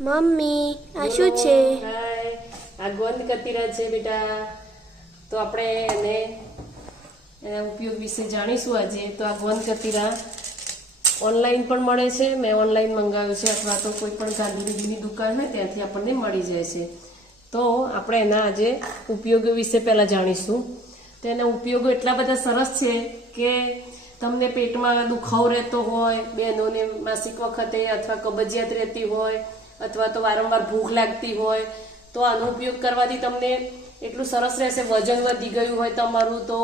Mummy આ શું છે? આ ગોંદ કતીરા છે બેટા. તો આપણે એના ઉપયોગ વિશે જાણીશું આજે. તો આ ગોંદ કતીરા ઓનલાઈન પણ મળે છે, મેં ઓનલાઈન મંગાવ્યું છે, અથવા તો કોઈ પણ ગાંધીનગરની દુકાન હોય ત્યાંથી આપણને મળી જાય છે. તો આપણે એના આજે ઉપયોગો વિશે પહેલાં જાણીશું. તો એના ઉપયોગો એટલા બધા સરસ છે કે તમને પેટમાં દુખાવો રહેતો હોય, બહેનોને માસિક વખતે, અથવા કબજિયાત રહેતી હોય, અથવા તો વારંવાર ભૂખ લાગતી હોય, તો આનો ઉપયોગ કરવાથી તમને એટલું સરસ રહેશે. વજન વધી ગયું હોય તમારું તો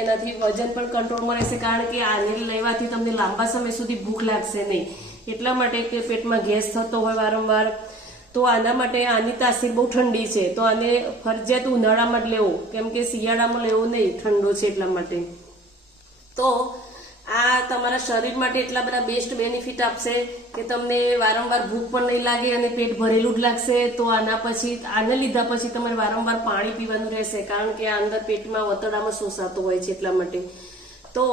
એનાથી વજન પણ કંટ્રોલમાં રહેશે, કારણ કે આને લેવાથી તમને લાંબા સમય સુધી ભૂખ લાગશે નહીં. એટલા માટે કે પેટમાં ગેસ થતો હોય વારંવાર, તો આના માટે આની તાસીર બહુ ઠંડી છે, તો આને ફરજિયાત ઉનાળામાં જ લેવો, કેમ કે શિયાળામાં લેવો નહીં, ઠંડો છે એટલા માટે. તો આ તમારા શરીર માટે એટલા બધા બેસ્ટ બેનિફિટ આપશે કે તમને વારંવાર ભૂખ પણ નહીં લાગે અને પેટ ભરેલું જ લાગશે. તો આને લીધા પછી તમારે વારંવાર પાણી પીવાનું રહેશે, કારણ કે આ અંદર પેટમાં વતડામાં શોષાતો હોય છે એટલા માટે. તો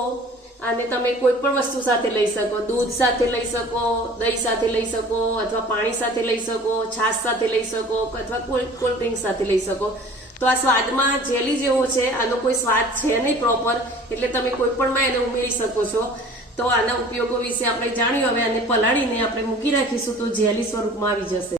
આને તમે કોઈ પણ વસ્તુ સાથે લઈ શકો, દૂધ સાથે લઈ શકો, દહીં સાથે લઈ શકો, અથવા પાણી સાથે લઈ શકો, છાશ સાથે લઈ શકો, અથવા કોલ્ડ ડ્રિંક સાથે લઈ શકો. તો આ સ્વાદમાં જેલી જેવો છે, આનો કોઈ સ્વાદ છે નહીં પ્રોપર, એટલે તમે કોઈ પણમાં એને ઉમેરી શકો છો. તો આના ઉપયોગો વિશે આપણે જાણ્યું. હવે આને પલાળીને આપણે મૂકી રાખીશું તો જેલી સ્વરૂપમાં આવી જશે.